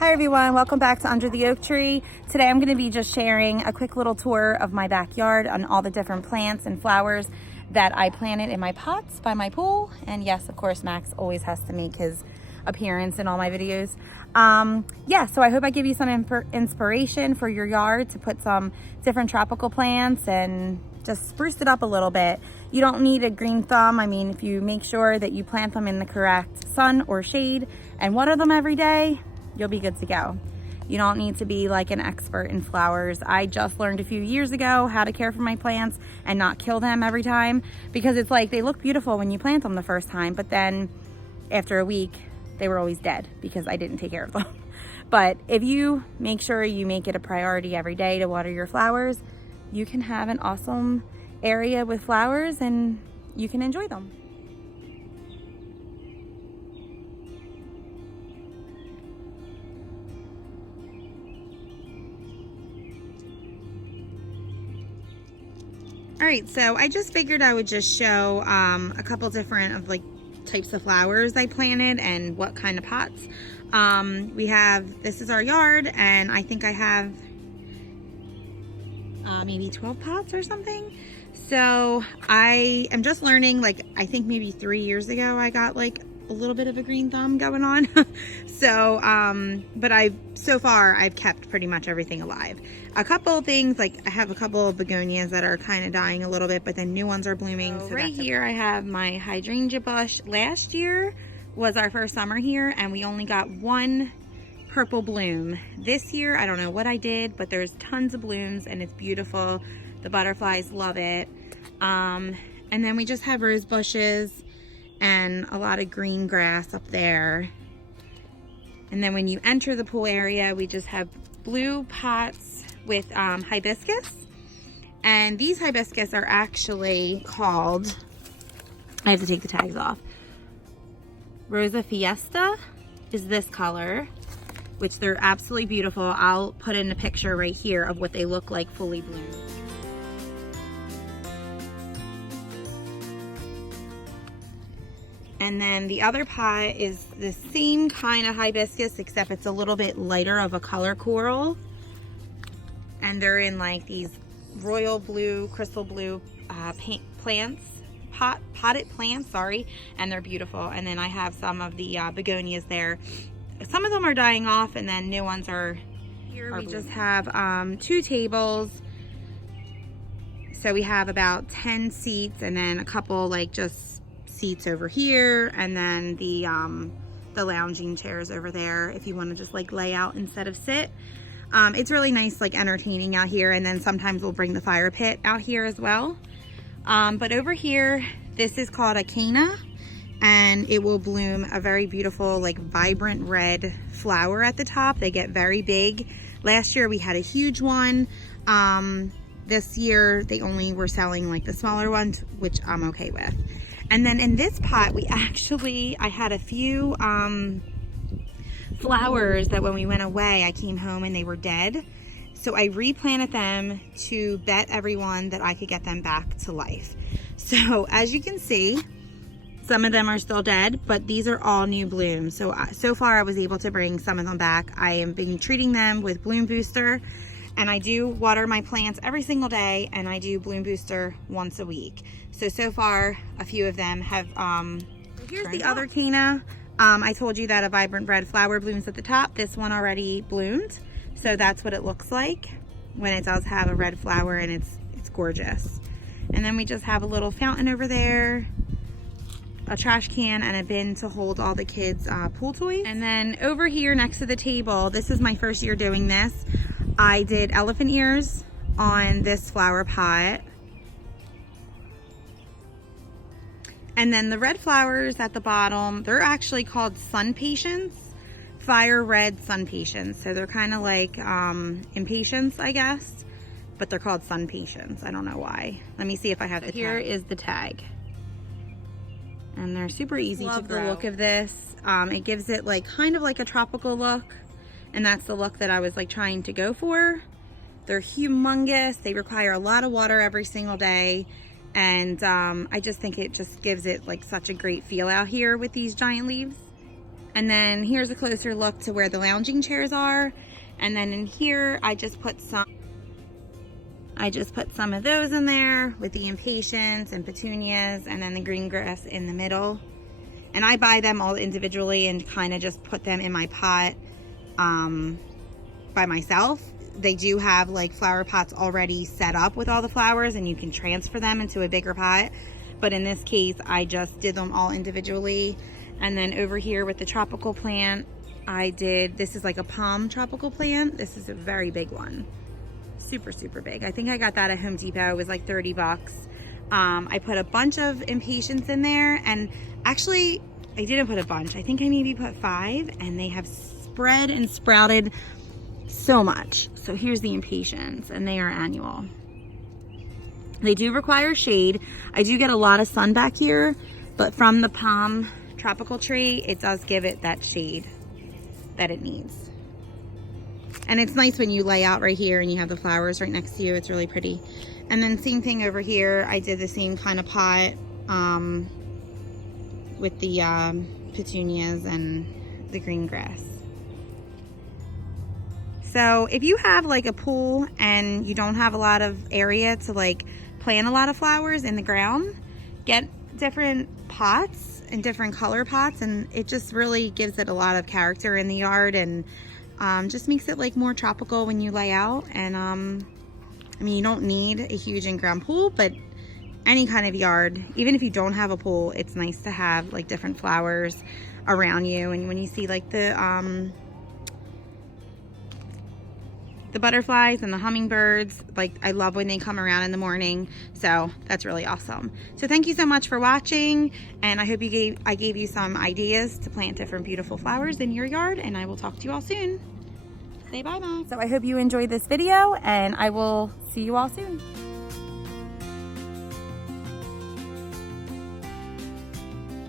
Hi everyone, welcome back to Under the Oak Tree. Today I'm going to be just sharing a quick little tour of my backyard on all the different plants and flowers that I planted in my pots by my pool. And yes, of course, Max always has to make his appearance in all my videos. So I hope I give you some inspiration for your yard to put some different tropical plants and just spruce it up a little bit. You don't need a green thumb. I mean, if you make sure that you plant them in the correct sun or shade and water them every day, you'll be good to go. You don't need to be like an expert in flowers. I just learned a few years ago how to care for my plants and not kill them every time, because it's like they look beautiful when you plant them the first time, but then after a week, they were always dead because I didn't take care of them. But if you make sure you make it a priority every day to water your flowers, you can have an awesome area with flowers and you can enjoy them. All right, so I just figured I would just show a couple different of like types of flowers I planted and what kind of pots. This is our yard, and I think I have maybe 12 pots or something. So I am just learning, like I think maybe 3 years ago I got like a little bit of a green thumb going on. So but so far I've kept pretty much everything alive. A couple of things, like I have a couple of begonias that are kind of dying a little bit, but then new ones are blooming. So right here I have my hydrangea bush. Last year was our first summer here and we only got one purple bloom. This year I don't know what I did, but there's tons of blooms and it's beautiful. The butterflies love it. And then we just have rose bushes and a lot of green grass up there. And then when you enter the pool area, we just have blue pots with hibiscus. And these hibiscus are actually called, I have to take the tags off, Rosa Fiesta is this color, which they're absolutely beautiful. I'll put in a picture right here of what they look like fully bloomed. And then the other pot is the same kind of hibiscus, except it's a little bit lighter of a color coral. And they're in like these royal blue, crystal blue potted plants, sorry. And they're beautiful. And then I have some of the begonias there. Some of them are dying off and then new ones are here. We just have 2 tables. So we have about 10 seats and then a couple like just seats over here, and then the lounging chairs over there if you want to just like lay out instead of sit. It's really nice, like entertaining out here, and then sometimes we'll bring the fire pit out here as well. But over here, this is called a canna, and it will bloom a very beautiful like vibrant red flower at the top. They get very big. Last year we had a huge one. This year they only were selling like the smaller ones, which I'm okay with. And then in this pot, I had a few flowers that when we went away, I came home and they were dead. So I replanted them to bet everyone that I could get them back to life. So as you can see, some of them are still dead, but these are all new blooms. So far I was able to bring some of them back. I have been treating them with Bloom Booster, and I do water my plants every single day, and I do Bloom Booster once a week. So far, a few of them have, here's the other canna. I told you that a vibrant red flower blooms at the top. This one already bloomed. So that's what it looks like when it does have a red flower, and it's gorgeous. And then we just have a little fountain over there, a trash can, and a bin to hold all the kids' pool toys. And then over here next to the table, this is my first year doing this. I did elephant ears on this flower pot. And then the red flowers at the bottom, they're actually called sun patience, fire red sun patience. So they're kind of like impatiens, I guess, but they're called sun patience. I don't know why. Let me see if I have it. Here is the tag. And they're super easy to grow. Love the look of this. It gives it like kind of like a tropical look. And that's the look that I was like trying to go for. They're humongous. They require a lot of water every single day. And I just think it just gives it like such a great feel out here with these giant leaves. And then here's a closer look to where the lounging chairs are. And then in here, I just put some of those in there with the impatiens and petunias, and then the green grass in the middle. And I buy them all individually and kind of just put them in my pot by myself. They do have like flower pots already set up with all the flowers, and you can transfer them into a bigger pot. But in this case, I just did them all individually. And then over here with the tropical plant, this is like a palm tropical plant. This is a very big one. Super, super big. I think I got that at Home Depot. It was like 30 bucks. I put a bunch of impatiens in there, and actually I didn't put a bunch. I think I maybe put 5, and they have spread and sprouted so much. So here's the impatiens, and they are annual. They do require shade. I do get a lot of sun back here, but from the palm tropical tree, it does give it that shade that it needs. And it's nice when you lay out right here and you have the flowers right next to you. It's really pretty. And then same thing over here. I did the same kind of pot with the petunias and the green grass. So if you have like a pool and you don't have a lot of area to like plant a lot of flowers in the ground, get different pots and different color pots, and it just really gives it a lot of character in the yard, and just makes it like more tropical when you lay out. And I mean, you don't need a huge in-ground pool, but any kind of yard, even if you don't have a pool, it's nice to have like different flowers around you. And when you see like the butterflies and the hummingbirds, like I love when they come around in the morning. So that's really awesome. So thank you so much for watching, and I hope I gave you some ideas to plant different beautiful flowers in your yard, and I will talk to you all soon. Say bye bye. So I hope you enjoyed this video, and I will see you all soon.